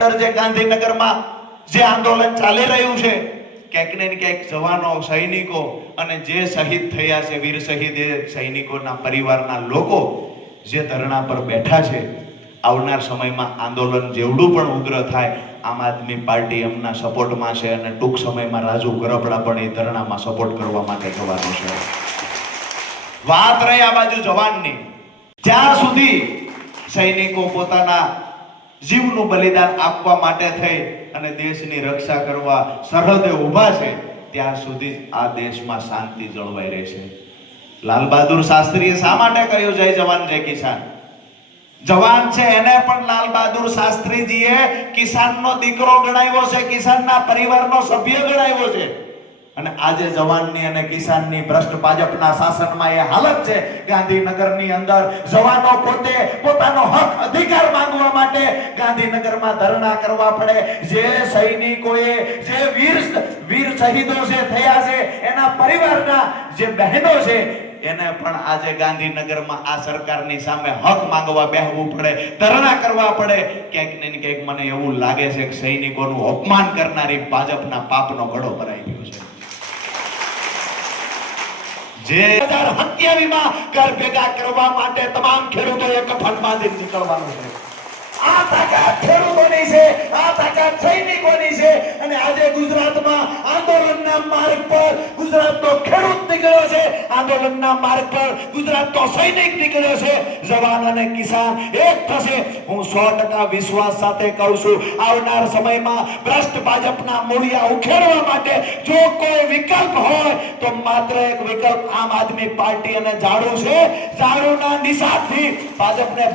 જે ગાંધીનગરમાં જે આંદોલન ચાલી રહ્યું છે, ક્યાંક ને ક્યાંક જવાનો સૈનિકો અને જે શહીદ થયા છે, વીર શહીદ એ સૈનિકોના પરિવારના લોકો જે ધરણા પર બેઠા છે, આવનાર સમયમાં આંદોલન જેવડું પણ ઉગ્ર થાય, આમ આદમી પાર્ટી એમના સપોર્ટમાં છે અને ટૂંક સમયમાં રાજુ ગરબડા પણ એ ધરણામાં સપોર્ટ કરવા માટે જવાનું છે. વાત રહી આ બાજુ જવાનની. જ્યાં સુધી સૈનિકો પોતાના જીવનું બલિદાન આપવા માટે થઈ અને દેશની રક્ષા કરવા સરહદે ઊભા છે, ત્યાં સુધી આ દેશમાં શાંતિ જળવાઈ રહેશે. લાલ બહાદુર શાસ્ત્રીએ શા માટે કહ્યું? જય જવાન, જય કિસાન. જવાન છે એને પણ લાલ બહાદુર શાસ્ત્રીજીએ કિસાનનો દીકરો ગણાવ્યો છે, કિસાનના પરિવારનો સભ્ય ગણાવ્યો છે. અને આજે જવાનની અને કિસાનની ભ્રષ્ટ ભાજપના શાસનમાં એ હાલત છે ગાંધીનગરની અંદર. જવાનો પોતે પોતાનો હક અધિકાર માંગવા માટે ગાંધીનગરમાં ધરણા કરવા પડે. જે સૈનિકોએ, જે વીર વીર શહીદો જે થયા છે, એના પરિવારના જે બહેનો છે, એને પણ આજે ગાંધીનગરમાં આ સરકારની સામે હક માંગવા બેહવું પડે, ધરણા કરવા પડે. ક્યાંક ને ક્યાંક મને એવું લાગે છે કે સૈનિકોનું અપમાન કરનારી ભાજપના પાપનો ઘડો ભરાઈ ગયો છે. જે હત્યાવીમાં ઘર ભેગા કરવા માટે તમામ ખેડૂતોએ કફન બાંધી નીકળવાનું છે. આ તાકાત ખેડૂતોની છે, આ તાકાત સૈનિકોની છે અને આજે ગુજરાતમાં આંદોલનના માર્ગ પર ગુજરાતનો ખેડૂત નીકળ્યો છે. આંદોલનના માર્ગ પર ગુજરાતનો સૈનિક નીકળ્યો છે. જવાન અને કિસાન એક થશે. હું સો ટકા વિશ્વાસ સાથે કહું છું, આવનાર સમયમાં ભ્રષ્ટ ભાજપના મૂળિયા ઉખેડવા માટે જો કોઈ વિકલ્પ હોય માત્ર એક વિકલ્પ આમ આદમી પાર્ટી અને ઝાડુ છે. ઝાડુના નિશાનથી ભાજપને